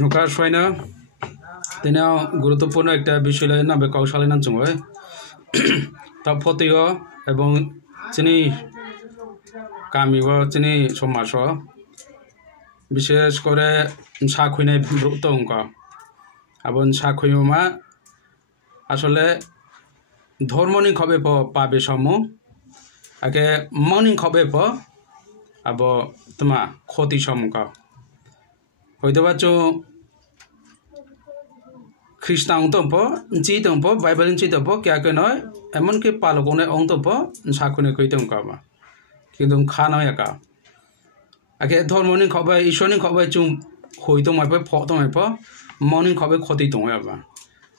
नुका सयना दिनाव गुरुत्वपूर्ण एक विषय ना बेकाव सालायना जोङो ता फतियो एबं जोंनि गामियाव जोंनि समाजाव বিশেষ করে সাখুইনাই দংক আবন সাখুইমা আসলে ধর্মনি খবে পাবে সমু আগে মনি খবে আব তোমা ক্ষতি সমুক হয়তোবা চো খ্রিস্টান দंप জি দंप বাইবেল জি দंप ক্যাকে নয় এমনকি পালকনে অং দंप সাখুনে কই দंक কিন্তু খানা একা আগে ধর্মনি খবে ঈশ্বরনি খবে চুম হই দंमाइबो फ दंमाइबो মনি খবে ক্ষতি দङ আবা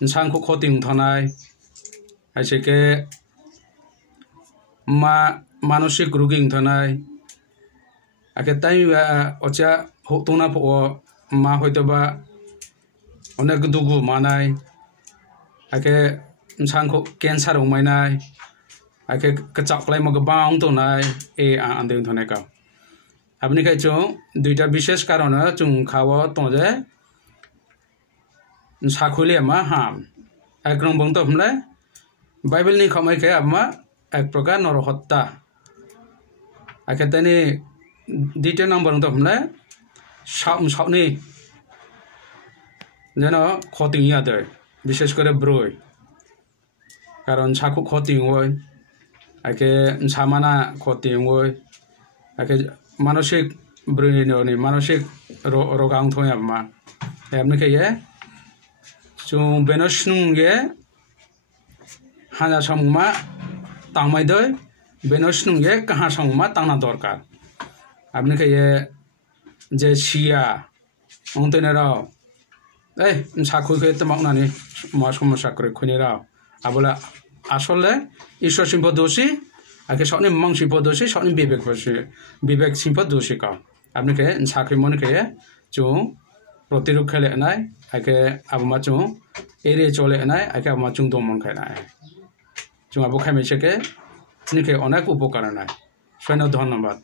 সাংখো ক্ষতি উঠনাই আইসেকে মানসিক রোগী উঠনাই আগে তাই অচা হতনা মা হয়তোবা অনেক দুগু মানাই আগে সাংখো ক্যান্সার উমাইনাই আগে কচাকলাই মগবাং দনাই এ আন্দে উঠনাই কা আপনি খাইছো দুইটা বিশেষ কারণে চুং খাওয়া তোজে সাখুলে মা হাম এক নম্বর তো हमले বাইবেল নি খামাই কে আমা এক প্রকার নরহত্যা আকে তানি দ্বিতীয় নম্বর তো हमले সাউনি যেন ক্ষতি ইয়াতে বিশেষ করে ব্রই কারণ সাখু ক্ষতি হয় আকে সামানা ক্ষতি হয় আকে মানসিক ব্রইনি মানসিক রোগাং থয়া মা এমনি খাইয়ে চুং বেনসনুঙ্গে হানা সমুমা তামাই দই বেনসনুঙ্গে কাহা সমুমা তানা দরকার আপনি খাইয়ে যে শিয়া অন্তনেরাও এই সাখু খেয়ে তো মাওনানি সমস্যা করে খুনি রাও আবলা আসলে ঈশ্বর সিংহ দোষী আগে সবনি মং সিংহ দোষী সবনি বিবেক সিংহ দোষী কা আপনি কে সাখরি মনে খেয়ে চুং প্রতিরোধ খেলে নাই আগে আবমা চুং এড়িয়ে চলে নাই আগে আবমা চুং দমন খায় নাই চুং আবু খাই মেসেকে অনেক উপকার নাই সৈন্য ধন্যবাদ।